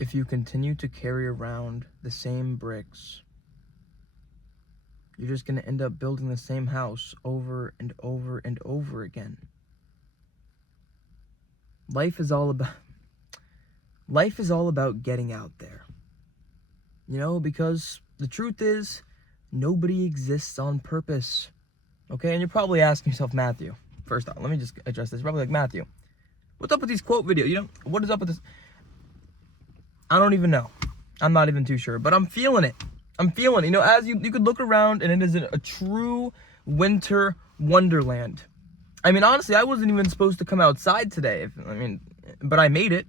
if you continue to carry around the same bricks, you're just going to end up building the same house over and over and over again. Life is all about getting out there. Because the truth is, nobody exists on purpose. Okay, and you're probably asking yourself, Matthew, first off, let me just address this. You're probably like, Matthew, what's up with these quote videos? What is up with this? I don't even know. I'm not even too sure, but I'm feeling it. As you could look around, and it is a true winter wonderland. I mean, honestly, I wasn't even supposed to come outside today. But I made it.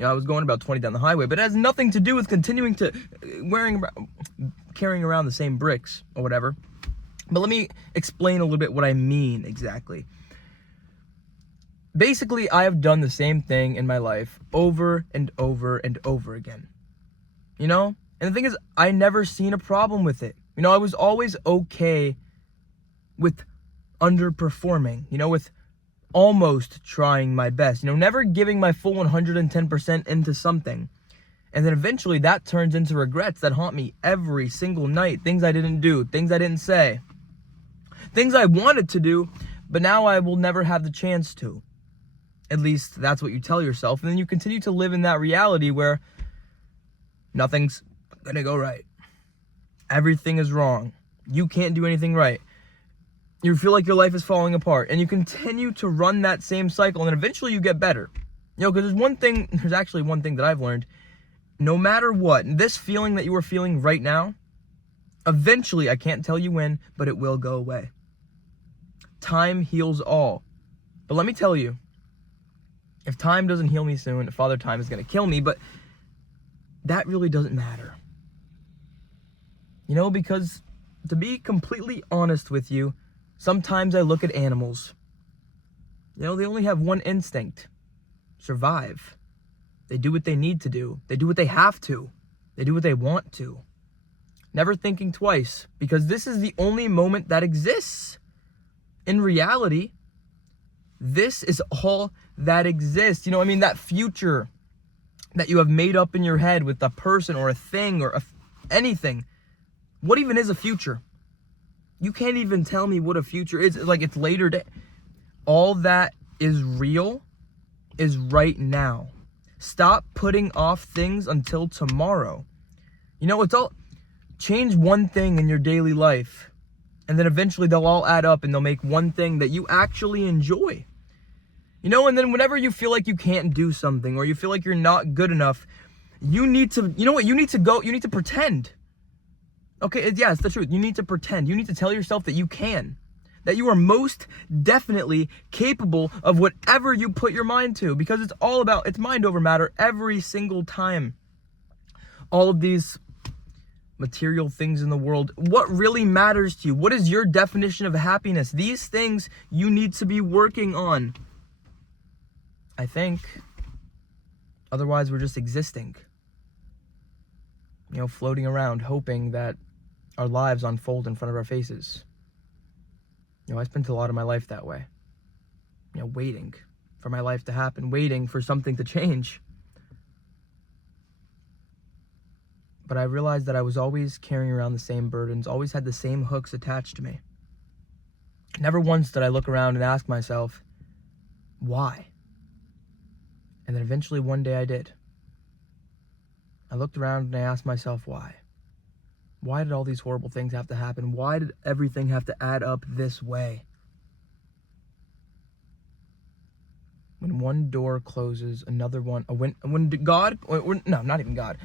I was going about 20 down the highway, but it has nothing to do with continuing to carrying around the same bricks or whatever. But let me explain a little bit what I mean exactly. Basically, I have done the same thing in my life over and over and over again. And the thing is, I never seen a problem with it. I was always okay with underperforming, with almost trying my best, never giving my full 110% into something. And then eventually that turns into regrets that haunt me every single night. Things I didn't do, things I didn't say, things I wanted to do, but now I will never have the chance to. At least that's what you tell yourself. And then you continue to live in that reality where nothing's gonna go right. Everything is wrong. You can't do anything right. You feel like your life is falling apart, and you continue to run that same cycle, and then eventually you get better. Because there's actually one thing that I've learned. No matter what, this feeling that you are feeling right now, eventually, I can't tell you when, but it will go away. Time heals all. But let me tell you, if time doesn't heal me soon, Father Time is going to kill me, but that really doesn't matter. Because to be completely honest with you, sometimes I look at animals. They only have one instinct: survive. They do what they need to do. They do what they have to. They do what they want to. Never thinking twice, because this is the only moment that exists. In reality, this is all that exists. That future that you have made up in your head with a person or a thing or anything. What even is a future? You can't even tell me what a future is. Like, it's later day. All that is real is right now. Stop putting off things until tomorrow. It's all, change one thing in your daily life, and then eventually they'll all add up and they'll make one thing that you actually enjoy. And then whenever you feel like you can't do something, or you feel like you're not good enough, you need to, you need to pretend. Okay, yeah, it's the truth. You need to pretend. You need to tell yourself that you can. That you are most definitely capable of whatever you put your mind to. Because it's mind over matter every single time. All of these material things in the world, what really matters to you? What is your definition of happiness? These things you need to be working on, I think. Otherwise, we're just existing. Floating around, hoping that our lives unfold in front of our faces. I spent a lot of my life that way. Waiting for my life to happen, waiting for something to change. But I realized that I was always carrying around the same burdens, always had the same hooks attached to me. Never once did I look around and ask myself, why? And then eventually one day I did. I looked around and I asked myself, why? Why did all these horrible things have to happen? Why did everything have to add up this way? When one door closes, another one, when the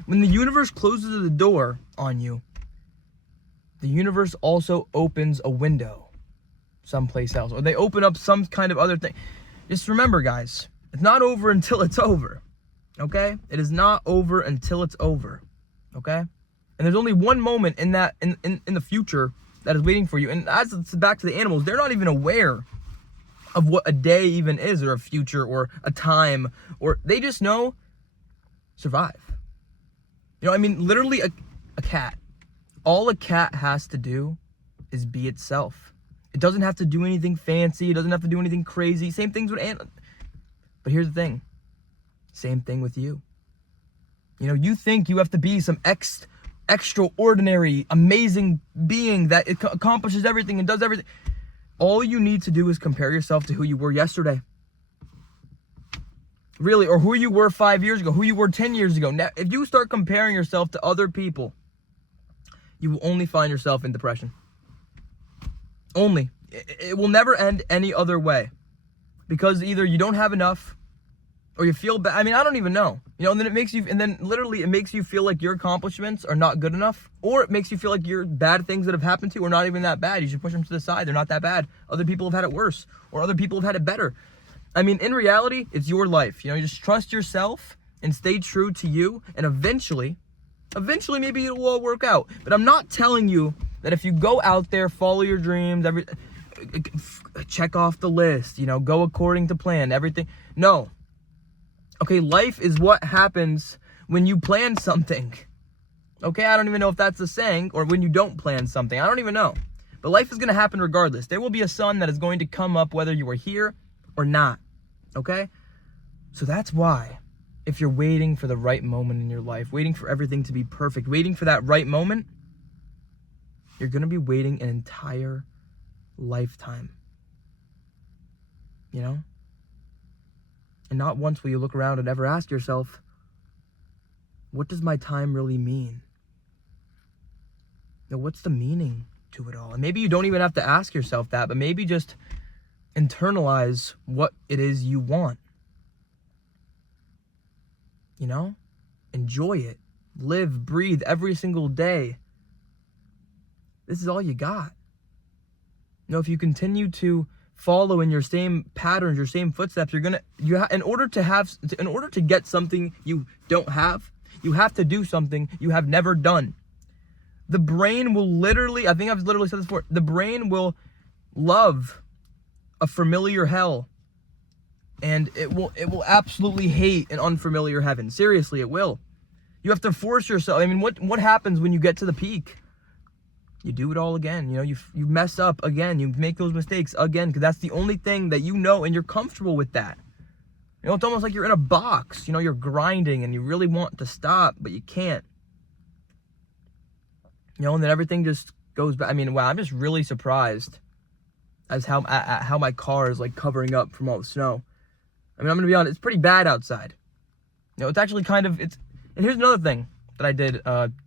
universe closes the door on you, the universe also opens a window someplace else, or they open up some kind of other thing. Just remember, guys, it's not over until it's over. Okay? It is not over until it's over. Okay? And there's only one moment in that in the future that is waiting for you. And as it's back to the animals, they're not even aware of what a day even is, or a future, or a time, or they just know survive. Literally a cat. All a cat has to do is be itself. It doesn't have to do anything fancy. It doesn't have to do anything crazy. Same things with animals. But here's the thing. Same thing with you. You know, you think you have to be some extraordinary, amazing being that accomplishes everything and does everything. All you need to do is compare yourself to who you were yesterday. Really, or who you were 5 years ago, who you were 10 years ago. Now, if you start comparing yourself to other people, you will only find yourself in depression. Only. It will never end any other way. Because either you don't have enough, or you feel bad. I mean, I don't even know. You know, and then it makes you feel like your accomplishments are not good enough. Or it makes you feel like your bad things that have happened to you are not even that bad. You should push them to the side. They're not that bad. Other people have had it worse. Or other people have had it better. I mean, in reality, it's your life. You know, you just trust yourself and stay true to you. And eventually maybe it will all work out. But I'm not telling you that if you go out there, follow your dreams, check off the list, you know, go according to plan, everything. No. Okay, life is what happens when you plan something. Okay, I don't even know if that's a saying, or when you don't plan something. I don't even know. But life is going to happen regardless. There will be a sun that is going to come up whether you are here or not. Okay? So that's why, if you're waiting for the right moment in your life, waiting for everything to be perfect, waiting for that right moment, you're going to be waiting an entire lifetime. You know? And not once will you look around and ever ask yourself, what does my time really mean? You know, what's the meaning to it all? And maybe you don't even have to ask yourself that, but maybe just internalize what it is you want. You know? Enjoy it. Live, breathe every single day. This is all you got. You know, if you continue to follow in your same patterns, your same footsteps, in order to get something you don't have, you have to do something you have never done. The brain will literally, I think I've literally said this before, the brain will love a familiar hell, and it will absolutely hate an unfamiliar heaven. Seriously, it will. You have to force yourself. I mean, what happens when you get to the peak? You do it all again. You know, you mess up again. You make those mistakes again, because that's the only thing that you know, and you're comfortable with that. You know, it's almost like you're in a box. You know, you're grinding and you really want to stop, but you can't. You know, and then everything just goes back. I mean, wow, I'm just really surprised as how my car is like covering up from all the snow. I mean, I'm gonna be honest, it's pretty bad outside. You know, it's actually and here's another thing that I did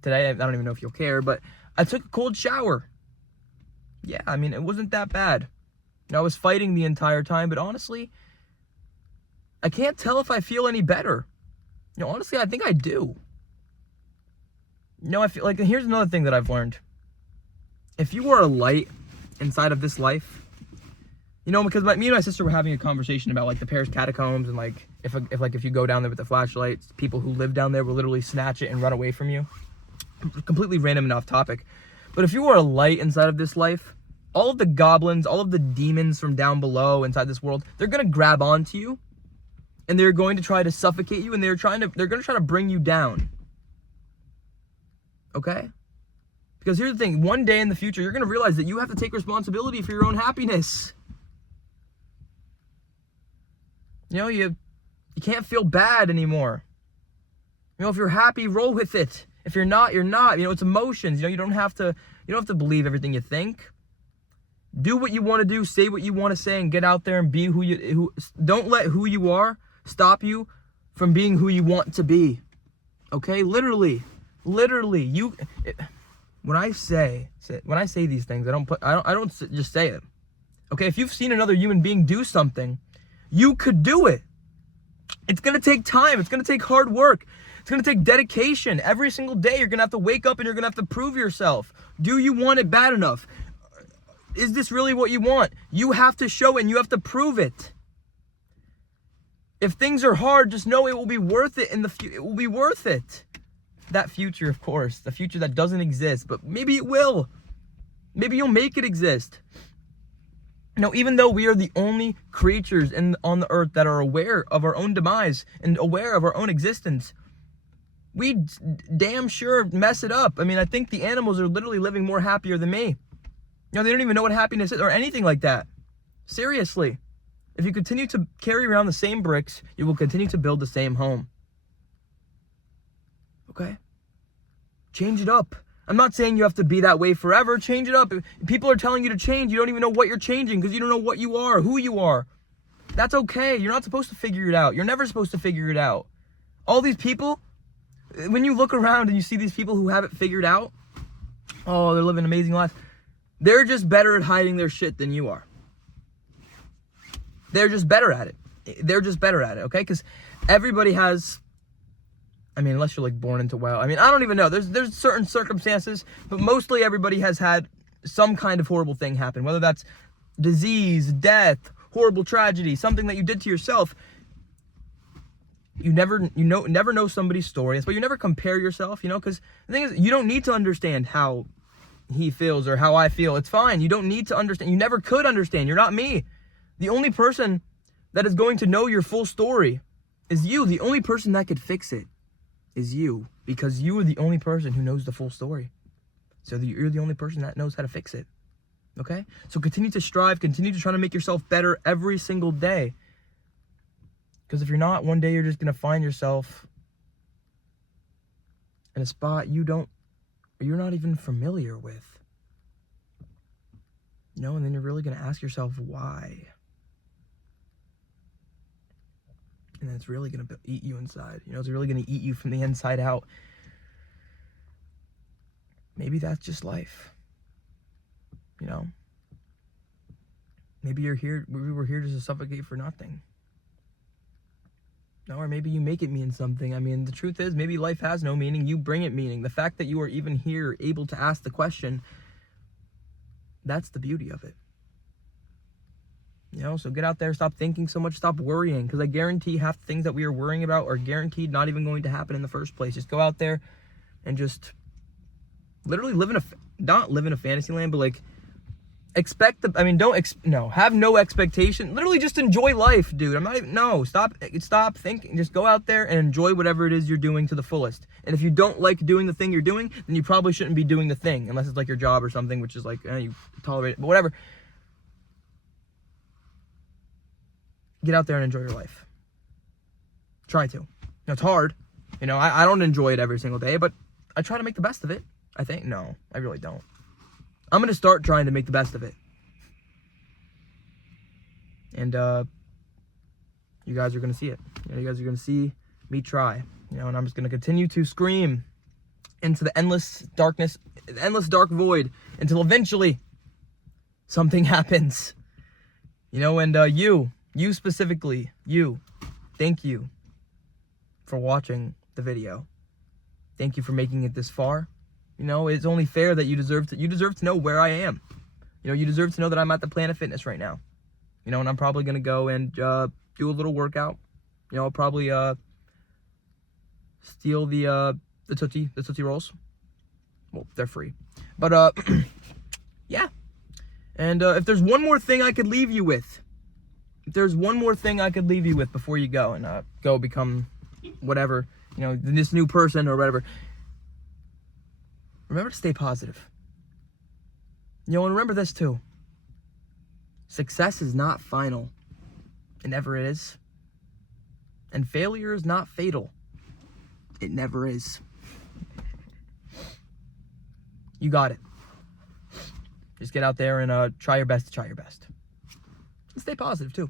today. I don't even know if you'll care, but I took a cold shower. Yeah, I mean, it wasn't that bad. You know, I was fighting the entire time, but honestly, I can't tell if I feel any better. You know, honestly, I think I do. You know, I feel like, here's another thing that I've learned. If you are a light inside of this life, you know, because me and my sister were having a conversation about like the Paris catacombs, and like if you go down there with the flashlights, people who live down there will literally snatch it and run away from you. Completely random and off topic. But if you are a light inside of this life, all of the goblins, all of the demons from down below inside this world, they're going to grab onto you, and they're going to try to suffocate you, and they're going to try to bring you down. Okay? Because here's the thing, one day in the future, you're going to realize that you have to take responsibility for your own happiness. You know, you can't feel bad anymore. You know, if you're happy, roll with it. If you're not, you're not. You know, it's emotions. You know, you don't have to believe everything you think. Do what you want to do, say what you want to say, and get out there and be don't let who you are stop you from being who you want to be. Okay? Literally. When I say these things, I don't just say it. Okay? If you've seen another human being do something, you could do it. It's going to take time. It's going to take hard work. It's going to take dedication. Every single day you're going to have to wake up and you're going to have to prove yourself. Do you want it bad enough? Is this really what you want? You have to show it and you have to prove it. If things are hard, just know it will be worth it it will be worth it. That future, of course, the future that doesn't exist, but maybe it will. Maybe you'll make it exist. You know, even though we are the only creatures on the earth that are aware of our own demise and aware of our own existence, we damn sure mess it up. I mean, I think the animals are literally living more happier than me. You know, they don't even know what happiness is or anything like that. Seriously. If you continue to carry around the same bricks, you will continue to build the same home. Okay? Change it up. I'm not saying you have to be that way forever. Change it up. If people are telling you to change, you don't even know what you're changing because you don't know what you are, who you are. That's okay. You're not supposed to figure it out. You're never supposed to figure it out. All these people, when you look around and you see these people who have it figured out, oh, they're living amazing lives. They're just better at hiding their shit than you are. They're just better at it. They're just better at it, okay? Because everybody has, I mean, unless you're like born into well, I mean, I don't even know. There's certain circumstances, but mostly everybody has had some kind of horrible thing happen, whether that's disease, death, horrible tragedy, something that you did to yourself. You never know somebody's story. That's why you never compare yourself, because the thing is, you don't need to understand how he feels or how I feel. It's fine. You don't need to understand. You never could understand. You're not me. The only person that is going to know your full story is you. The only person that could fix it is you, because you are the only person who knows the full story. So you're the only person that knows how to fix it. Okay? So continue to strive, continue to try to make yourself better every single day. Because if you're not, one day you're just going to find yourself in a spot you're not even familiar with. And then you're really going to ask yourself why. And then it's really going to eat you inside. It's really going to eat you from the inside out. Maybe that's just life. Maybe we were here just to suffocate for nothing. No, or maybe you make it mean something. I mean, the truth is, maybe life has no meaning. You bring it meaning. The fact that you are even here, able to ask the question, that's the beauty of it. So get out there, stop thinking so much, stop worrying, because I guarantee half the things that we are worrying about are guaranteed not even going to happen in the first place. Just go out there and just literally not live in a fantasy land, but like have no expectation. Literally just enjoy life, dude. Stop thinking. Just go out there and enjoy whatever it is you're doing to the fullest. And if you don't like doing the thing you're doing, then you probably shouldn't be doing the thing, unless it's like your job or something, which is like, you tolerate it, but whatever. Get out there and enjoy your life. Try to. It's hard. I don't enjoy it every single day, but I try to make the best of it. I think. No, I really don't. I'm going to start trying to make the best of it. And you guys are going to see it. You guys are going to see me try. And I'm just going to continue to scream into the endless darkness, the endless dark void, until eventually something happens. And you specifically, thank you for watching the video. Thank you for making it this far. It's only fair that you deserve to know where I am. You deserve to know that I'm at the Planet Fitness right now. And I'm probably going to go and do a little workout. I'll probably steal the Tootsie Rolls. Well, they're free. But yeah. And if there's one more thing I could leave you with, before you go and go become whatever, this new person or whatever, remember to stay positive. And remember this too. Success is not final. It never is. And failure is not fatal. It never is. You got it. Just get out there and try your best to try your best. And stay positive too.